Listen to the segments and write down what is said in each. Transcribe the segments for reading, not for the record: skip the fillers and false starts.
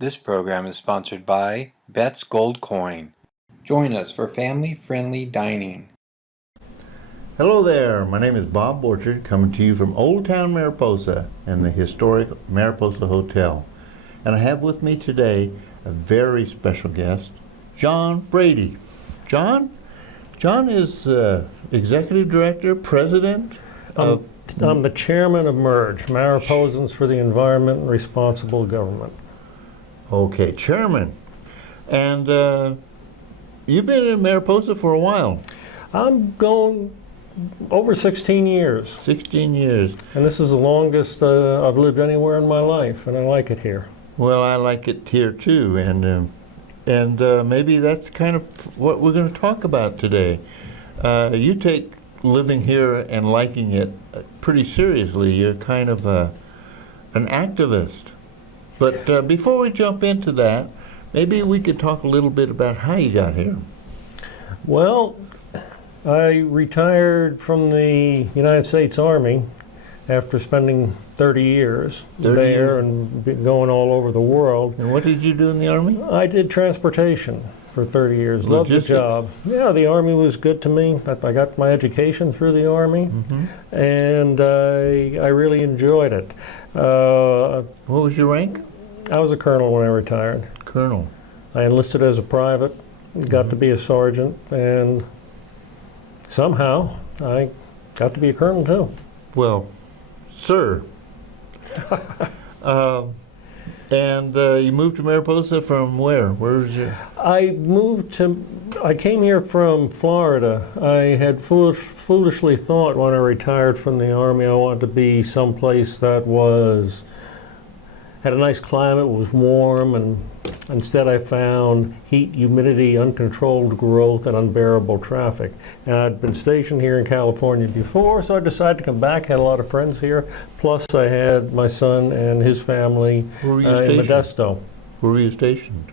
This program is sponsored by Bet's Gold Coin. Join us for family-friendly dining. Hello there, my name is Bob Borchard, coming to you from Old Town Mariposa and the historic Mariposa Hotel. And I have with me today a very special guest, John Brady. John is Executive Director, President of... I'm the Chairman of MERG, Mariposans for the Environment and Responsible Government. Okay, Chairman. And you've been in Mariposa for a while. I'm going over 16 years. 16 years. And this is the longest I've lived anywhere in my life, and I like it here. Well, I like it here too, and maybe that's kind of what we're going to talk about today. You take living here and liking it pretty seriously. You're kind of an activist. But before we jump into that, maybe we could talk a little bit about how you got here. Well, I retired from the United States Army after spending 30 years there and going all over the world. And what did you do in the Army? I did transportation for 30 years. Loved the job. Yeah, the Army was good to me. I got my education through the Army, and I really enjoyed it. What was your rank? I was a colonel when I retired. Colonel. I enlisted as a private, got to be a sergeant, and somehow I got to be a colonel too. Well, sir. And you moved to Mariposa from where? Where's your... I came here from Florida. I had foolishly thought when I retired from the Army I wanted to be someplace that had a nice climate, was warm, and instead I found heat, humidity, uncontrolled growth, and unbearable traffic. And I'd been stationed here in California before, so I decided to come back, had a lot of friends here, plus I had my son and his family in Modesto. Where were you stationed?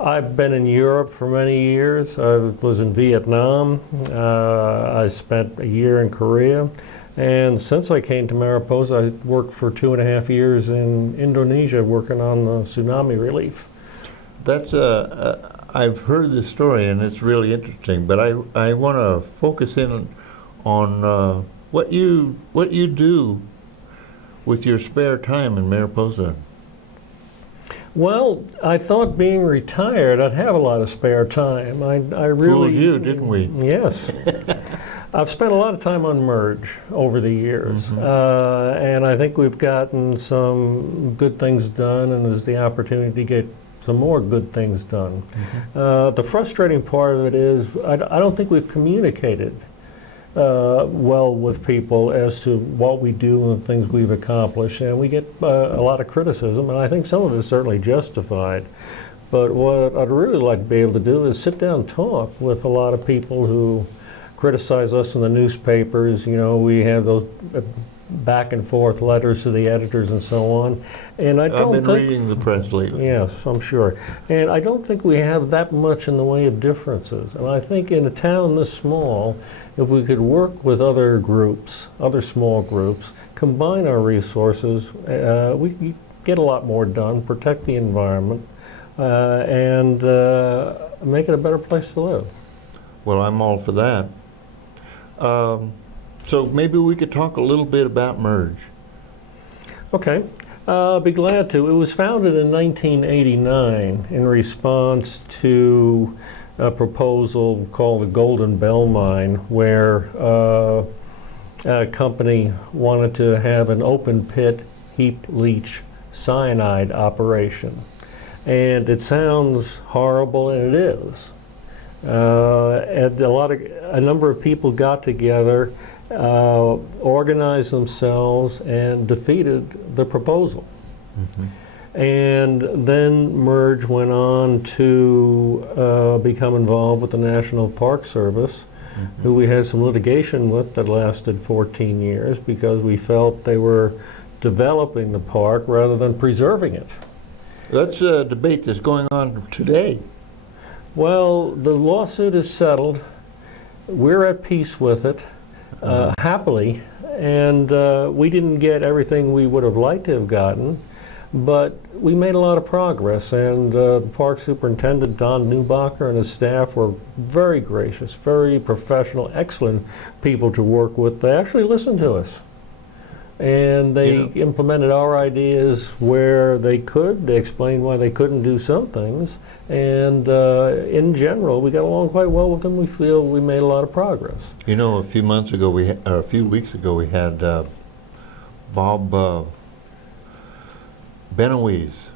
I've been in Europe for many years. I was in Vietnam. I spent a year in Korea. And since I came to Mariposa, I worked for 2.5 years in Indonesia working on the tsunami relief. That's I've heard this story and it's really interesting, but I want to focus in on what you do with your spare time in Mariposa. Well, I thought being retired, I'd have a lot of spare time. I really... Fooled you, didn't we? Yes. I've spent a lot of time on MERG over the years, and I think we've gotten some good things done, and there's the opportunity to get some more good things done. The frustrating part of it is I don't think we've communicated well with people as to what we do and things we've accomplished, and we get a lot of criticism, and I think some of it is certainly justified. But what I'd really like to be able to do is sit down and talk with a lot of people who criticize us in the newspapers. You know, we have those back and forth letters to the editors and so on. And I've been reading the press lately. Yes, I'm sure. And I don't think we have that much in the way of differences. And I think in a town this small, if we could work with other groups, other small groups, combine our resources, we get a lot more done, protect the environment, and make it a better place to live. Well, I'm all for that. So maybe we could talk a little bit about MERG. Okay, I'll be glad to. It was founded in 1989 in response to a proposal called the Golden Bell Mine, where a company wanted to have an open pit heap leach cyanide operation. And it sounds horrible, and it is. And a number of people got together, organized themselves, and defeated the proposal. And then MERG went on to become involved with the National Park Service, who we had some litigation with that lasted 14 years because we felt they were developing the park rather than preserving it. That's a debate that's going on today. Well, the lawsuit is settled. We're at peace with it, happily, and we didn't get everything we would have liked to have gotten, But we made a lot of progress, and the park superintendent, Don Newbacher, and his staff were very gracious, very professional, excellent people to work with. They actually listened to us. And they implemented our ideas where they could. They explained why they couldn't do some things. And in general, we got along quite well with them. We feel we made a lot of progress. You know, a few weeks ago, we had Bob Benoise,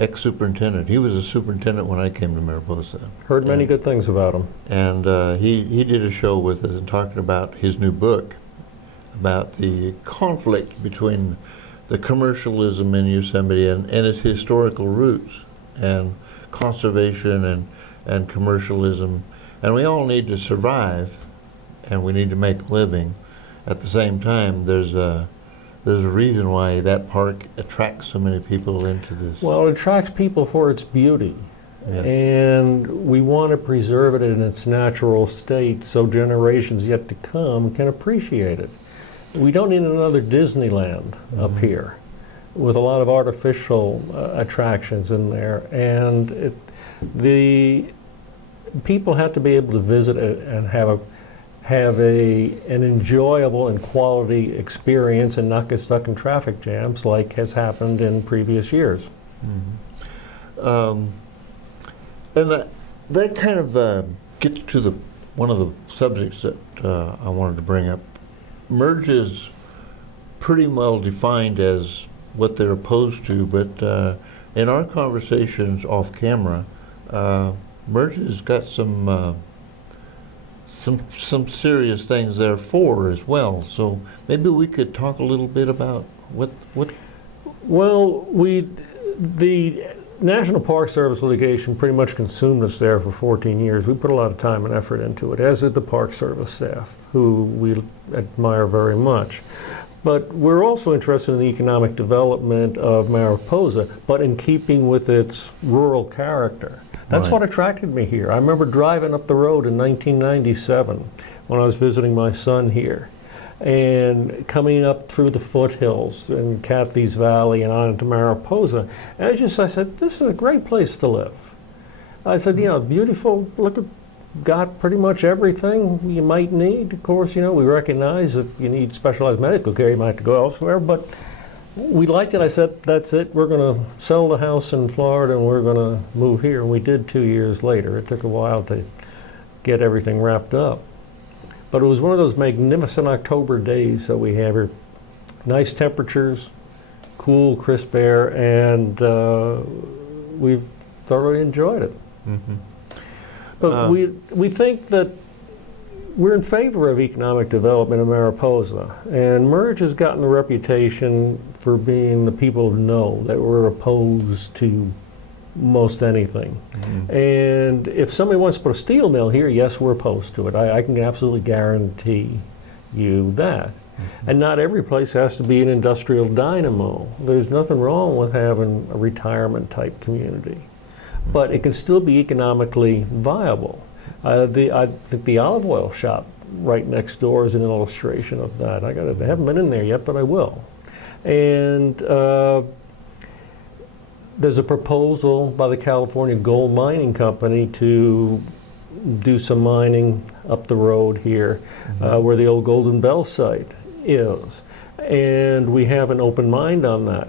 ex-superintendent. He was a superintendent when I came to Mariposa. Heard many good things about him. And he did a show with us and talking about his new book, about the conflict between the commercialism in Yosemite and its historical roots, and conservation and commercialism. And we all need to survive, and we need to make a living. At the same time, there's a reason why that park attracts so many people into this. Well, it attracts people for its beauty. Yes. And we want to preserve it in its natural state so generations yet to come can appreciate it. We don't need another Disneyland up here with a lot of artificial attractions in there. And the people have to be able to visit it and have an enjoyable and quality experience and not get stuck in traffic jams like has happened in previous years. And that kind of gets to one of the subjects that I wanted to bring up. MERG is pretty well defined as what they're opposed to, but in our conversations off camera, MERG has got some serious things they're for as well. So maybe we could talk a little bit about what. Well, the National Park Service litigation pretty much consumed us there for 14 years. We put a lot of time and effort into it, as did the Park Service staff, who we admire very much. But we're also interested in the economic development of Mariposa, but in keeping with its rural character. That's Right. what attracted me here. I remember driving up the road in 1997 when I was visiting my son here, and coming up through the foothills in Cathy's Valley and on into Mariposa. And I said, this is a great place to live. I said, beautiful, got pretty much everything you might need. Of course, we recognize if you need specialized medical care, you might have to go elsewhere, but we liked it. I said, that's it. We're going to sell the house in Florida and we're going to move here. And we did 2 years later. It took a while to get everything wrapped up. But it was one of those magnificent October days that we have here. Nice temperatures, cool, crisp air, and we've thoroughly enjoyed it. Mm-hmm. But we think that we're in favor of economic development in Mariposa, and MERG has gotten the reputation for being the people of no, that we're opposed to most anything. Mm-hmm. And if somebody wants to put a steel mill here, yes, we're opposed to it. I can absolutely guarantee you that. Mm-hmm. And not every place has to be an industrial dynamo. There's nothing wrong with having a retirement type community. But it can still be economically viable. I think the olive oil shop right next door is an illustration of that. I haven't been in there yet, but I will. And there's a proposal by the California Gold Mining Company to do some mining up the road here, where the old Golden Bell site is. And we have an open mind on that.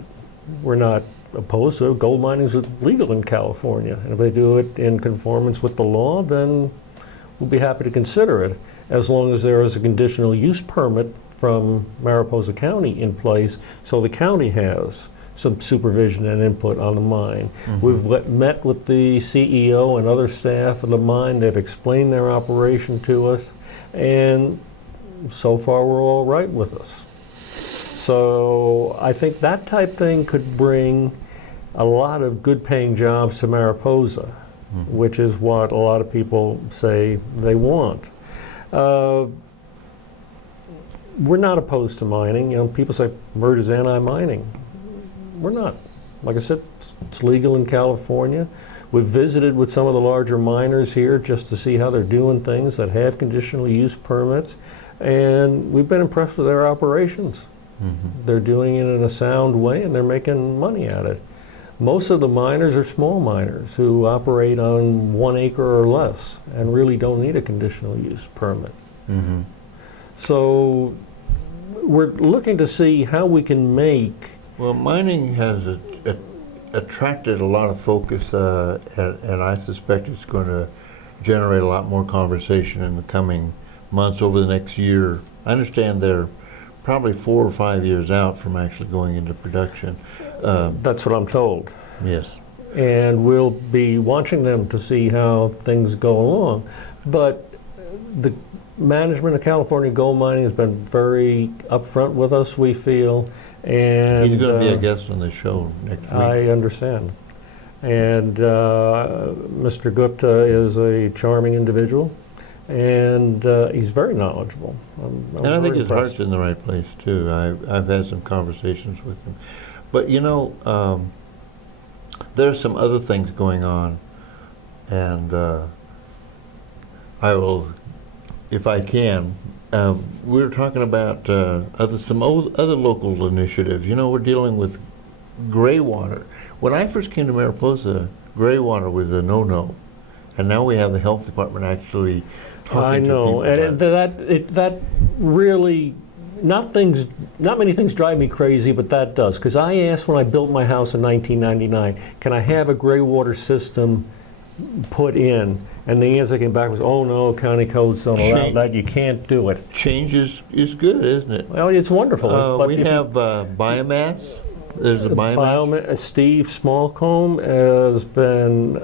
We're not opposed to it. Gold mining is legal in California. And if they do it in conformance with the law, then we'll be happy to consider it, as long as there is a conditional use permit from Mariposa County in place, so the county has some supervision and input on the mine. Mm-hmm. We've met with the CEO and other staff of the mine. They've explained their operation to us, and so far we're all right with us. So I think that type thing could bring a lot of good paying jobs to Mariposa, which is what a lot of people say they want. We're not opposed to mining. People say MERG is anti-mining. We're not. Like I said, it's legal in California. We've visited with some of the larger miners here just to see how they're doing things that have conditional use permits, and we've been impressed with their operations. They're doing it in a sound way, and they're making money at it. Most of the miners are small miners who operate on 1 acre or less and really don't need a conditional use permit. So we're looking to see how we can make. Well, mining has attracted a lot of focus, and I suspect it's going to generate a lot more conversation in the coming months over the next year. I understand they're probably 4 or 5 years out from actually going into production. That's what I'm told. Yes. And we'll be watching them to see how things go along. But the management of California Gold Mining has been very upfront with us, we feel. And he's going to be a guest on the show next week. I understand. And Mr. Gupta is a charming individual, and he's very knowledgeable. I'm and I think his impressed. heart's in the right place, too. I've had some conversations with him. But, you know, there's some other things going on, and I will, if I can, we're talking about some other local initiatives. You know, we're dealing with gray water. When I first came to Mariposa, gray water was a no-no, and now we have the health department actually talking to people. I know, and that really, not many things drive me crazy, but that does. Because I asked when I built my house in 1999, can I have a gray water system put in? And the answer came back was, oh no, county codes don't allow that, you can't do it. Change is good, isn't it? Well, it's wonderful. But we have biomass. There's a biomass. Steve Smallcombe has been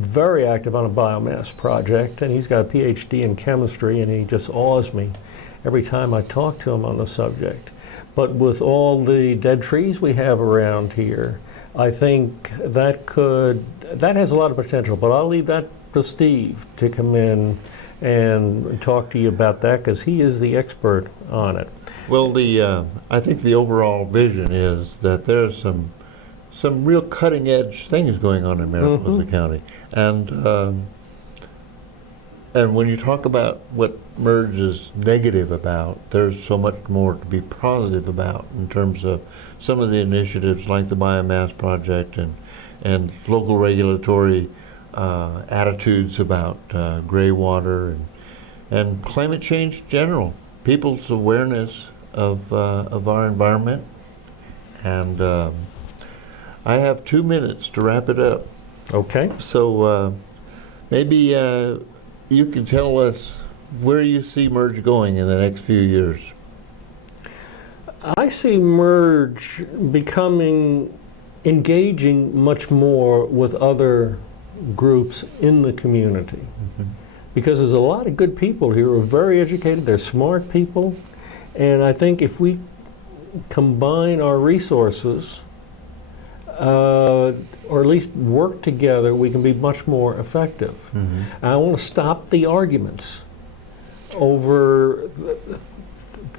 very active on a biomass project, and he's got a PhD in chemistry, and he just awes me every time I talk to him on the subject. But with all the dead trees we have around here, I think that has a lot of potential, but I'll leave that to Steve to come in and talk to you about that, because he is the expert on it. Well, I think the overall vision is that there's some real cutting-edge things going on in Mariposa County, and when you talk about what MERG is negative about, there's so much more to be positive about in terms of some of the initiatives like the biomass project and local regulatory attitudes about gray water and climate change in general, people's awareness of our environment. And I have 2 minutes to wrap it up. Okay. So maybe you can tell us where you see MERG going in the next few years. I see MERG engaging much more with other groups in the community. Because there's a lot of good people here who are very educated, they're smart people, and I think if we combine our resources, or at least work together, we can be much more effective. I want to stop the arguments over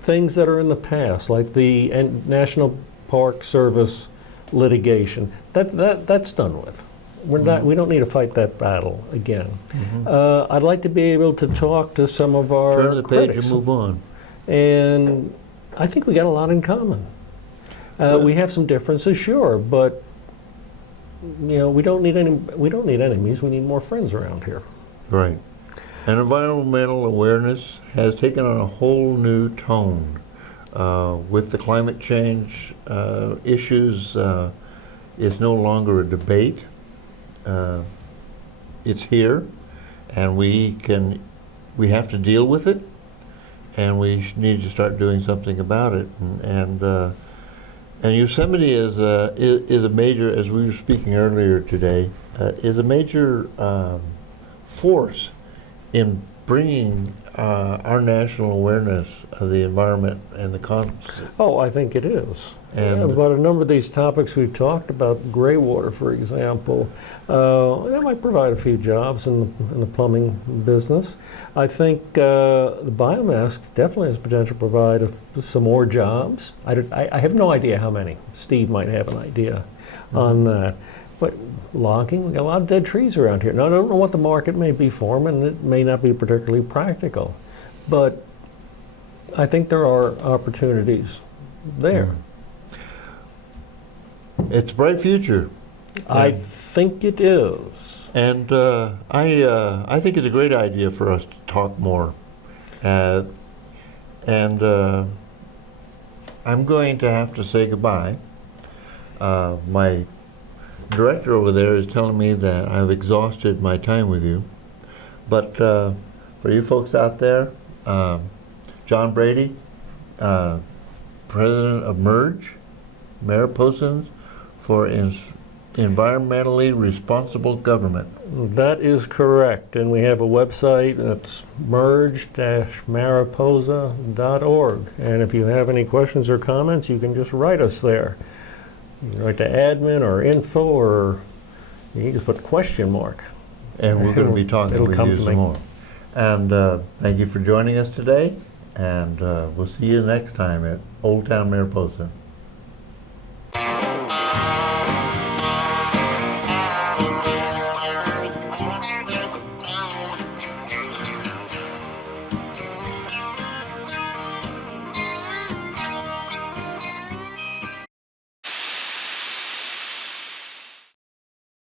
things that are in the past, like the National Park Service litigation. That's done with. We don't need to fight that battle again. I'd like to be able to talk to some of our Turn the page critics, and move on. and I think we got a lot in common. We have some differences, sure, but you know, we don't need enemies. We need more friends around here. Right. And environmental awareness has taken on a whole new tone with the climate change issues. It's no longer a debate. It's here, and we have to deal with it, and we need to start doing something about it. And Yosemite is a major, as we were speaking earlier today, is a major force in bringing our national awareness of the environment and the concept. Oh, I think it is. And about a number of these topics we've talked about, gray water, for example, that might provide a few jobs in the plumbing business. I think the biomass definitely has potential to provide some more jobs. I have no idea how many. Steve might have an idea on that. But logging, we got a lot of dead trees around here. Now, I don't know what the market may be for them, and it may not be particularly practical. But I think there are opportunities there. It's a bright future. I think it is. And I think it's a great idea for us to talk more. And I'm going to have to say goodbye. My director over there is telling me that I've exhausted my time with you. But for you folks out there, John Brady, president of MERG, Mariposans for Environmentally Responsible Government. That is correct, and we have a website that's merg-mariposa.org. And if you have any questions or comments, you can just write us there. You can write to admin or info, or you can just put question mark. And we're going to be talking with you some more. And thank you for joining us today, and we'll see you next time at Old Town Mariposa.